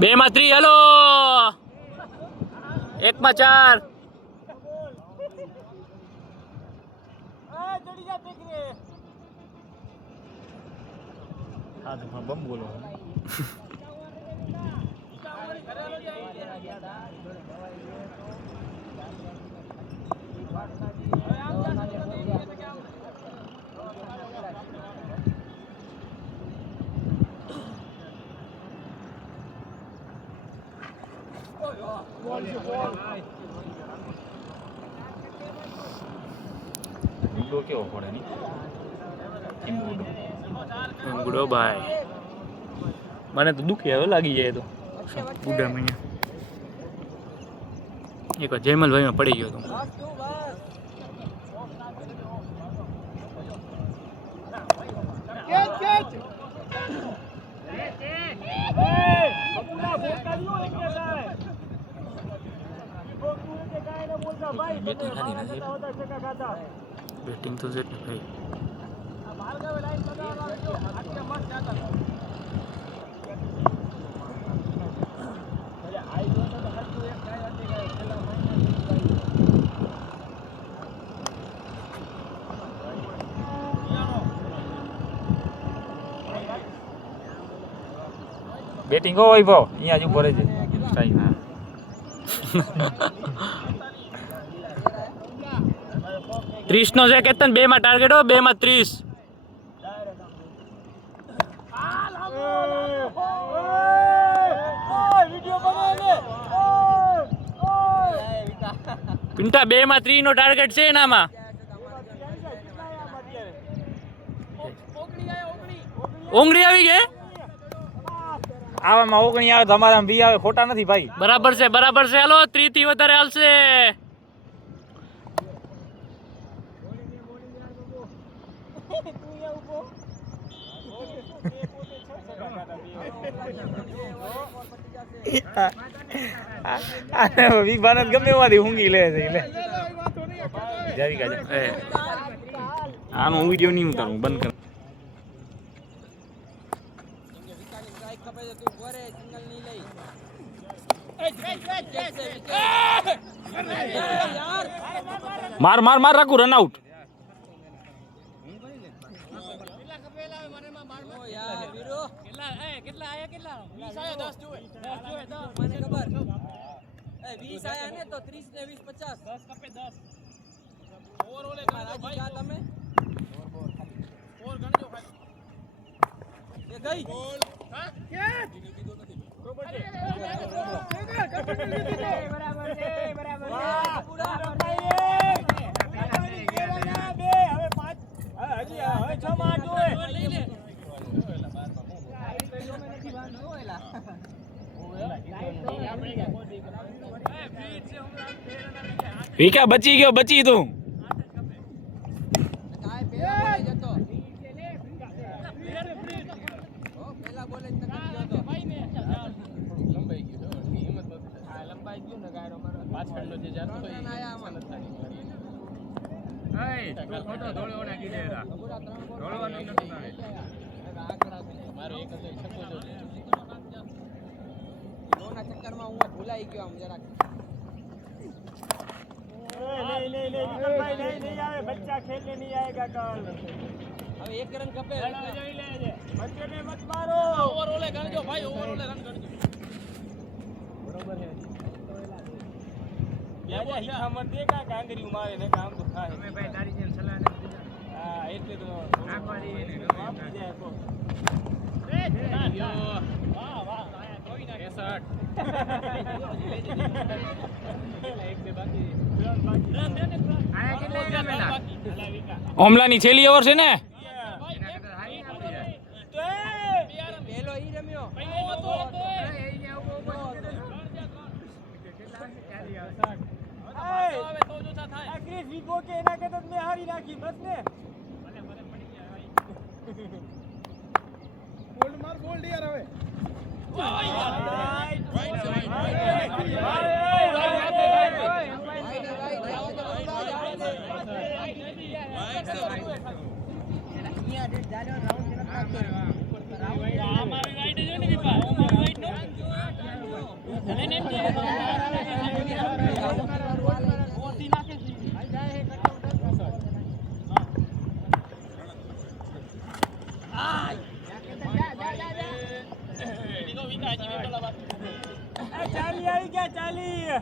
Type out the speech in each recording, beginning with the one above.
2 માં 3 हेलो 1 માં 4 बम बोलो કેવો પડે ની ગુડો ભાઈ મને તો દુખી હવે લાગી જાય તો બુડા મહિને એક જયમલભાઈ માં પડી ગયો તો બેટિંગ તો છે ભાઈ બેટિંગ હો વૈભવ અહીંયા જ ઉભો રહેજે સ્ટ્રાઈક ત્રીસ નો છે કેતન 2 માં ટાર્ગેટ હો 2 માં 30 પિન્ટા 2 માં 3 નો ટાર્ગેટ છે એનામાં ઓંગળી આવી ગઈ આવામાં ઓગણી આવે તમારા બી આવે ખોટા નથી ભાઈ બરાબર છે હાલો 3 થી વધારે હાલશે વિભાન ગમે એવાથી ઊંઘી લે છે એટલે જાવી કાજે આનો વિડીયો નહીં ઉતારું બંધ કર માર માર માર રાખું રન આઉટ વિકા બચી ગયો બચી તું ચક્કરમાં હું ભૂલાઈ ગયો આમ જરાક नहीं आवे बच्चा खेलने नहीं आएगा कल अब एक रन कपे बच्चे ने मत मारो ओवर ओले गणजो भाई ओवर ओले रन गणजो बरोबर है ये वो ही हमर देगा कांगरी मारे ने काम तो થાય મે ભાઈ દાડી જેમ સલાહ નથી હા એટલે તો આખવાડી આપી જાય કો વાહ વાહ કોઈ ના 61 એક બે બાકી ઓમલાની છેલ્લી ઓવર છે ને પેલો ઈ રમ્યો ક્રિસ વિકો કે એના કરતા મે હારી નાખી બસ ને ભલે પડી ગયા ભાઈ બોલ માર બોલ યાર હવે ચાલી આવી ગયા ચાલી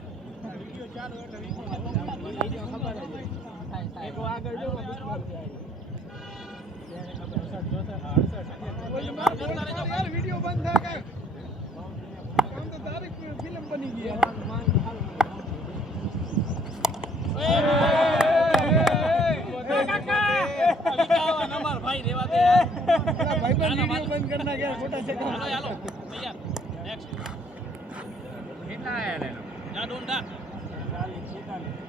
વિડીયો બંધ થાય આમ તો તારીખ ફિલ્મ બની ગઈ ભાઈ રેવા દે ભાઈ પણ વિડીયો બંધ કરી નાખ્યા ખોટા છે હાલો હાલો તૈયાર નેક્સ્ટ કેટલા આયા લે જા ડોંડા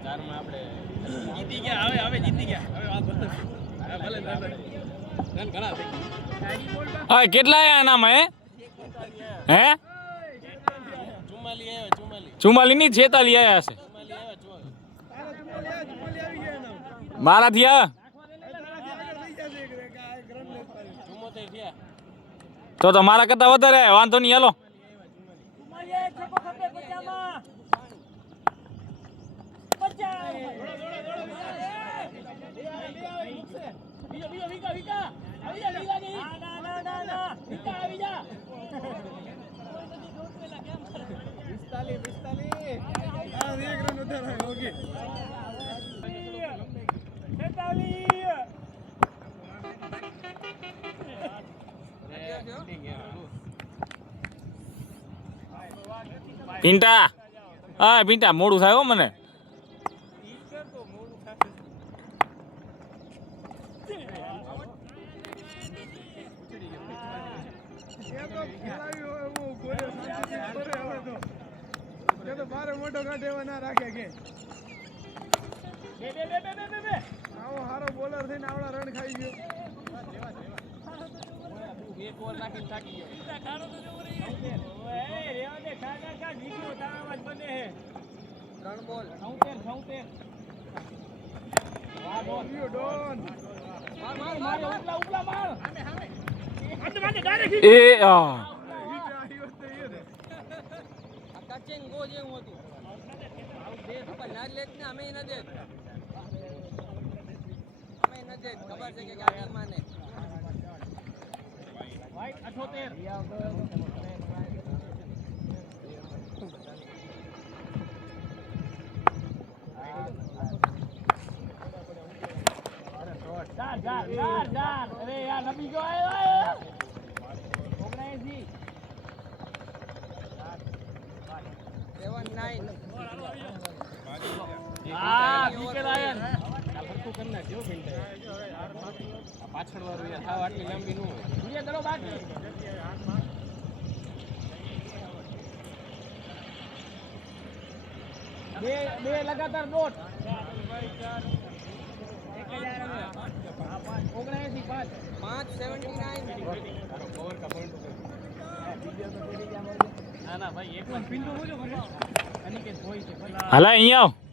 4 માં આપણે જીતી ગયા હવે જીતી ગયા હવે વાત ભલે રન ઘણા થઈ ગયા હા કેટલા આયા એનામાં હે 44 ની 46 આયા હશે મારાથી આ તો મારા કરતા વધારે વાંધો નહીં હાલો પિંટા હા પિંટા મોડું થાય હો મને મોટો કાઢે એવા ના રાખે કે આવો હારો બોલર થઈને આવડા રન ખાઈ ગયો એક ઓવર નાખીને થાકી ગયો ખાડો તો જવું રહી ઓય રેવા દે ખાડા વિડિયો તારામાં જ બને હે 3 બોલ 76 વાહ બોલ ડોન માર ઉપલા માર આમે ડાયરેક્ટ એ આ કચિંગ ગો જેવું હતું બે ખબર ના લેત ને અમે ન દેત ખબર છે કે આ માને ભાઈ 78 અરે યાર નબી ગયો આયો 79 79 હા વિકેટ આયન ફરતું કરી નાખ્યો આ પાછળ વાળું યાર થાવ આટલી લાંબી ન હોય બીજે ચલો બાકી બે લગાતાર ડોટ 579 ના ભાઈ એક પિંડો બોલ્યો અનિકેત હોય છે હાલા અહીંયા આવ